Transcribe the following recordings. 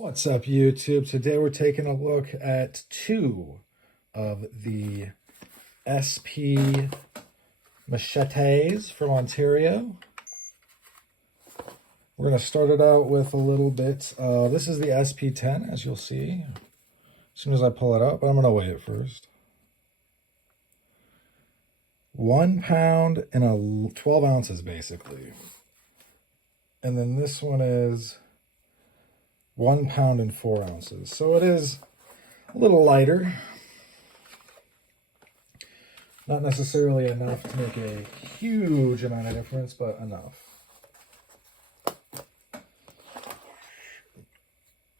What's up, YouTube? Today we're taking a look at two of the SP machetes from Ontario. We're going to start it out with a little bit. This is the SP10, as you'll see as soon as I pull it up, but I'm going to weigh it first. 1 pound and 12 ounces, basically. And then this one is 1 pound and 4 ounces. So it is a little lighter. Not necessarily enough to make a huge amount of difference, but enough.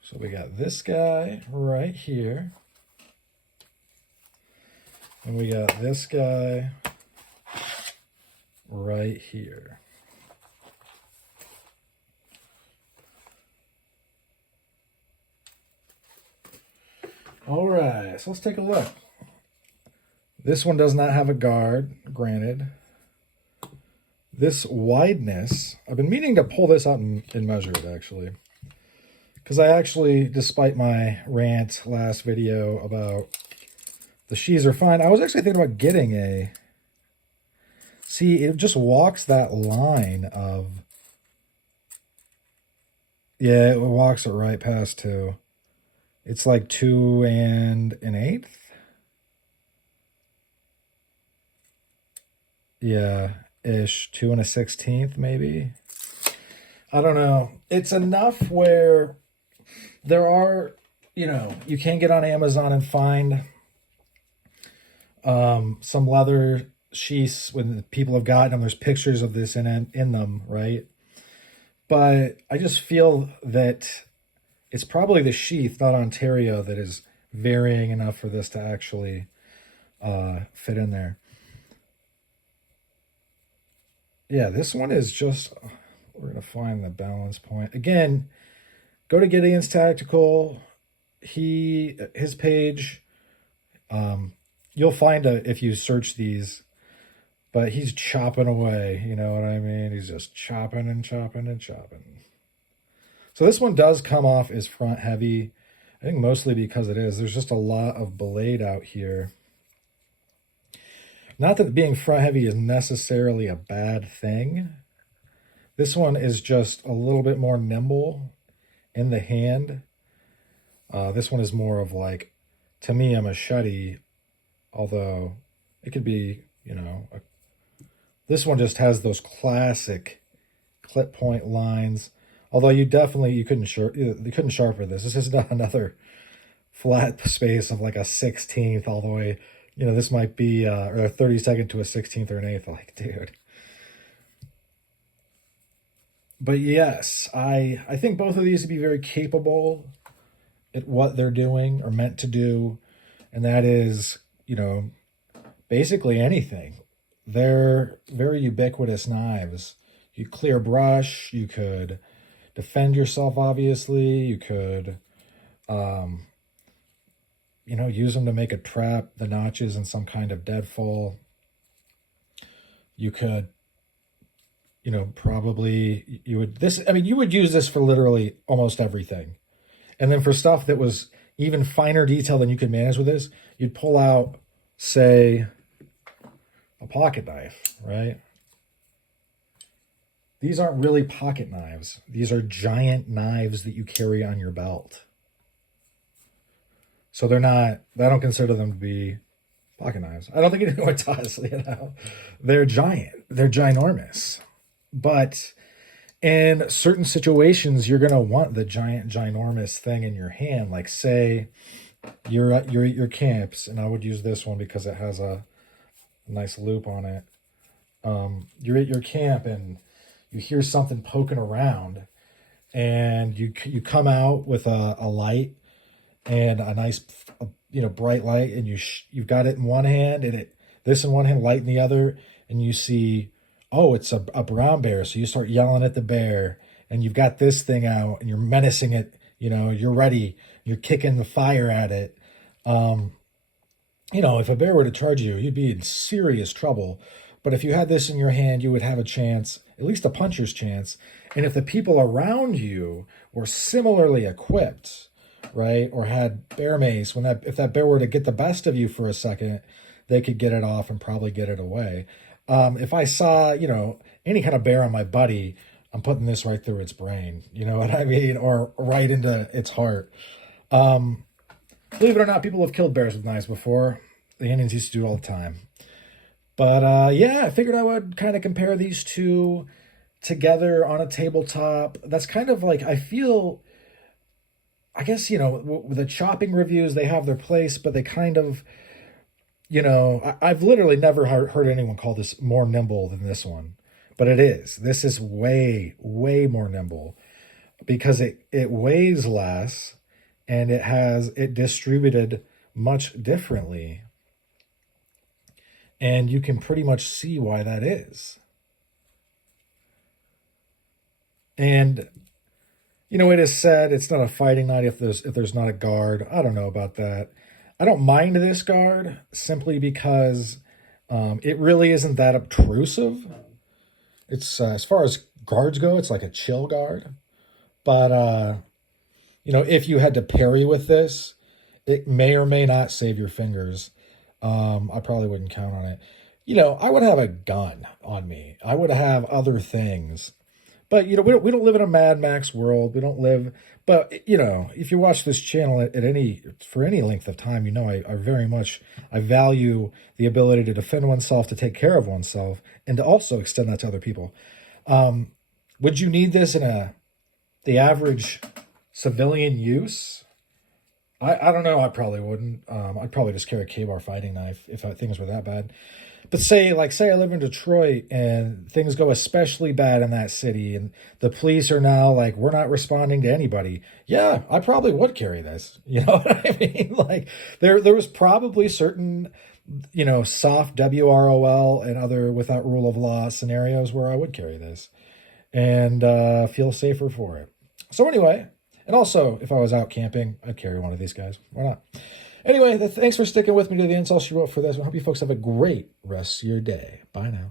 So we got this guy right here. And we got this guy right here. All right, so let's take a look. This one does not have a guard, granted. This wideness, I've been meaning to pull this out and measure it, actually. Because I actually, despite my rant last video about the sheaths are fine, I was actually thinking about getting a... See, it just walks that line of... Yeah, it walks it right past 2. It's like 2 1/8. Yeah, ish. 2 1/16, maybe. I don't know. It's enough where there are, you can get on Amazon and find some leather sheaths when people have gotten them. There's pictures of this in them, right? But I just feel that it's probably the sheath, not Ontario, that is varying enough for this to actually fit in there. Yeah, this one is just, we're going to find the balance point. Again, go to Gideon's Tactical. His page, you'll find if you search these, but he's chopping away, you know what I mean? He's just chopping and chopping and chopping. So this one does come off as front heavy. I think mostly because it is. There's just a lot of blade out here. Not that being front heavy is necessarily a bad thing. This one is just a little bit more nimble in the hand. This one is more of like, to me, a machete. Although it could be, this one just has those classic clip point lines. Although you couldn't sharpen this. This is not another flat space of like a 16th all the way. This might be or a 32nd to a 16th or an 8th. Like, dude. But yes, I think both of these would be very capable at what they're doing or meant to do. And that is, basically anything. They're very ubiquitous knives. You clear brush, you could defend yourself, obviously. You could, use them to make a trap, the notches in some kind of deadfall. You could, probably, you would use this for literally almost everything. And then for stuff that was even finer detail than you could manage with this, you'd pull out, say, a pocket knife, right? These aren't really pocket knives. These are giant knives that you carry on your belt. So I don't consider them to be pocket knives. I don't think anyone does, They're giant. They're ginormous. But in certain situations, you're going to want the giant, ginormous thing in your hand. Like, say, you're at your camps, and I would use this one because it has a nice loop on it. You're at your camp, and you hear something poking around, and you come out with a light and a nice, bright light, and you've got it in one hand, and this in one hand, light in the other, and you see, oh, it's a brown bear. So you start yelling at the bear, and you've got this thing out, and you're menacing it. You're ready. You're kicking the fire at it. If a bear were to charge you, you'd be in serious trouble. But if you had this in your hand, you would have a chance at least a puncher's chance. And if the people around you were similarly equipped, right, or had bear mace, if that bear were to get the best of you for a second, they could get it off and probably get it away. If I saw, any kind of bear on my buddy, I'm putting this right through its brain, you know what I mean, or right into its heart. Believe it or not, people have killed bears with knives before. The Indians used to do it all the time. But yeah, I figured I would kind of compare these two together on a tabletop. That's kind of like, I guess, the chopping reviews, they have their place, but they kind of, I've literally never heard anyone call this more nimble than this one. But it is. This is way, way more nimble because it weighs less and it distributed much differently. And you can pretty much see why that is. And it is said it's not a fighting knife if there's not a guard. I don't know about that. I don't mind this guard simply because it really isn't that obtrusive. It's as far as guards go, it's like a chill guard. But if you had to parry with this, it may or may not save your fingers. I probably wouldn't count on it. I would have a gun on me. I would have other things. But we don't live in a Mad Max world. We don't live. But if you watch this channel for any length of time, I very much value the ability to defend oneself, to take care of oneself, and to also extend that to other people. Would you need this in the average civilian use? I don't know. I probably wouldn't. I'd probably just carry a K-bar fighting knife if things were that bad. But say I live in Detroit and things go especially bad in that city and the police are now like, we're not responding to anybody. Yeah, I probably would carry this. You know what I mean? Like there was probably certain, soft WROL and other without rule of law scenarios where I would carry this and feel safer for it. So anyway, and also if I was out camping, I'd carry one of these guys. Why not? Anyway, thanks for sticking with me to the insult she wrote for this. I hope you folks have a great rest of your day. Bye now.